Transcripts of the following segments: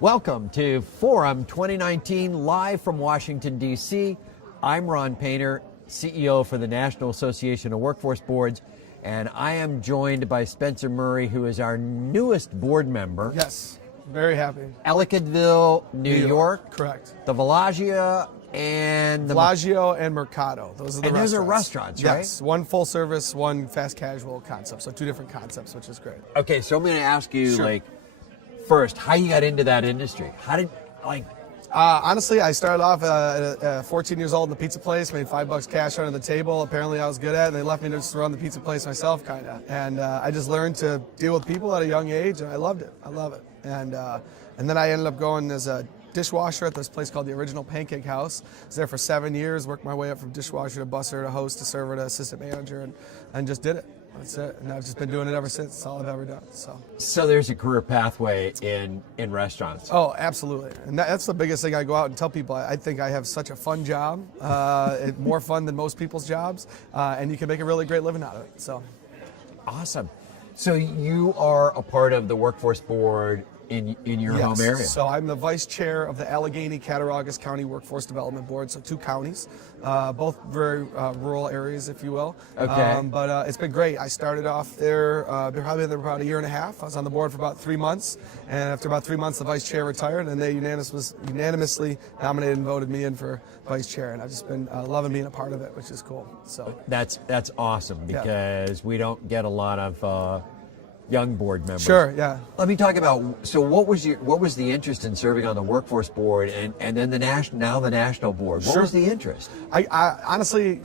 Welcome to Forum 2019, live from Washington, D.C. I'm Ron Painter, CEO for the National Association of Workforce Boards, and I am joined by Spencer Murray, who is our newest board member. Yes, very happy. Ellicottville, New York. Correct. The Bellagio and the Bellagio and Mercado. Those are the and restaurants. those are restaurants, right? Yes, one full service, one fast casual concept. So two different concepts, which is great. Okay, so I'm going to ask you, Sure. first, how you got into that industry? How did, Honestly, I started off at 14 years old in the pizza place, made $5 cash under the table. Apparently I was good at it, and they left me to just run the pizza place myself, kind of. And I just learned to deal with people at a young age, and I loved it. I love it. And then I ended up going as a dishwasher at this place called the Original Pancake House. I was there for 7 years, worked my way up from dishwasher to busser to host to server to assistant manager, and just did it. That's it. And I've just been doing it ever since. It's all I've ever done. So there's a career pathway in restaurants. Oh, absolutely. And that's the biggest thing I go out and tell people. I think I have such a fun job, more fun than most people's jobs, and you can make a really great living out of it. So, awesome. So you are a part of the workforce board in your yes. home area. So I'm the vice chair of the Alleghany Cattaraugus County Workforce Development Board, so two counties, both very rural areas, if you will. Okay. But it's been great. I started off there, probably there about a year and a half. I was on the board for about 3 months, and after about 3 months, the vice chair retired, and they unanimously nominated and voted me in for vice chair, and I've just been loving being a part of it, which is cool. So that's awesome, because we don't get a lot of young board members. Sure, yeah. Let me talk about, so what was the interest in serving on the workforce board and then the national board? What Sure. was the interest? I honestly,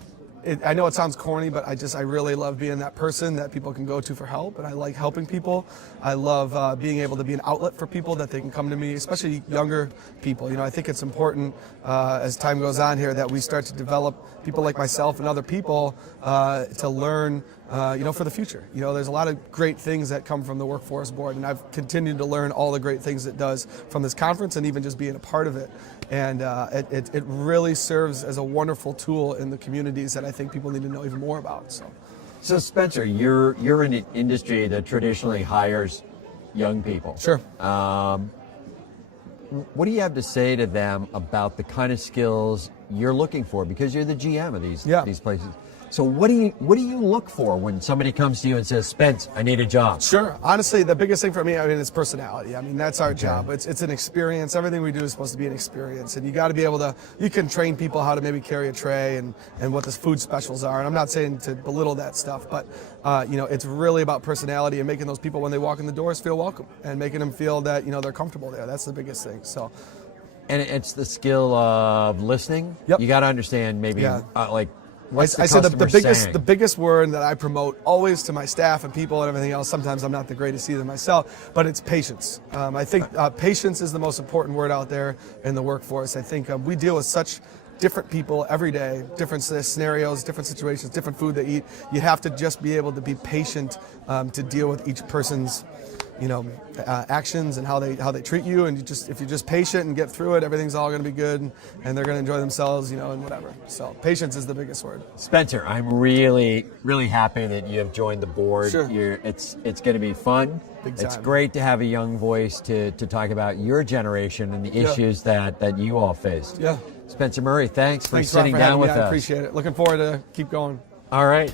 I know it sounds corny, but I really love being that person that people can go to for help, and I like helping people. I love being able to be an outlet for people that they can come to me, especially younger people. You know, I think it's important as time goes on here that we start to develop people like myself and other people to learn for the future. You know, there's a lot of great things that come from the workforce board, and I've continued to learn all the great things it does from this conference and even just being a part of it. And it really serves as a wonderful tool in the communities that I think people need to know even more about. So Spencer, you're in an industry that traditionally hires young people. Sure. What do you have to say to them about the kind of skills you're looking for? Because you're the GM of these places. So what do you look for when somebody comes to you and says, Spence, I need a job? Sure. Honestly, the biggest thing for me, is personality. I mean, that's our job. It's an experience. Everything we do is supposed to be an experience. And you got to be able to, you can train people how to maybe carry a tray and what the food specials are. And I'm not saying to belittle that stuff, but, it's really about personality and making those people, when they walk in the doors, feel welcome and making them feel that, they're comfortable there. That's the biggest thing. So. And it's the skill of listening. Yep. You got to understand maybe I say the biggest word that I promote always to my staff and people and everything else. Sometimes I'm not the greatest either myself, but it's patience. I think patience is the most important word out there in the workforce. I think we deal with such different people every day, different scenarios, different situations, different food they eat. You have to just be able to be patient to deal with each person's actions and how they treat you, and if you're just patient and get through it, everything's all going to be good, and they're going to enjoy themselves, and whatever. So patience is the biggest word. Spencer, I'm really, really happy that you have joined the board. Sure. It's going to be fun. Big time. It's great to have a young voice to talk about your generation and the issues that you all faced. Yeah. Spencer Murray, thanks for Ron, sitting for down having with me. us. I appreciate it. Looking forward to keep going. All right.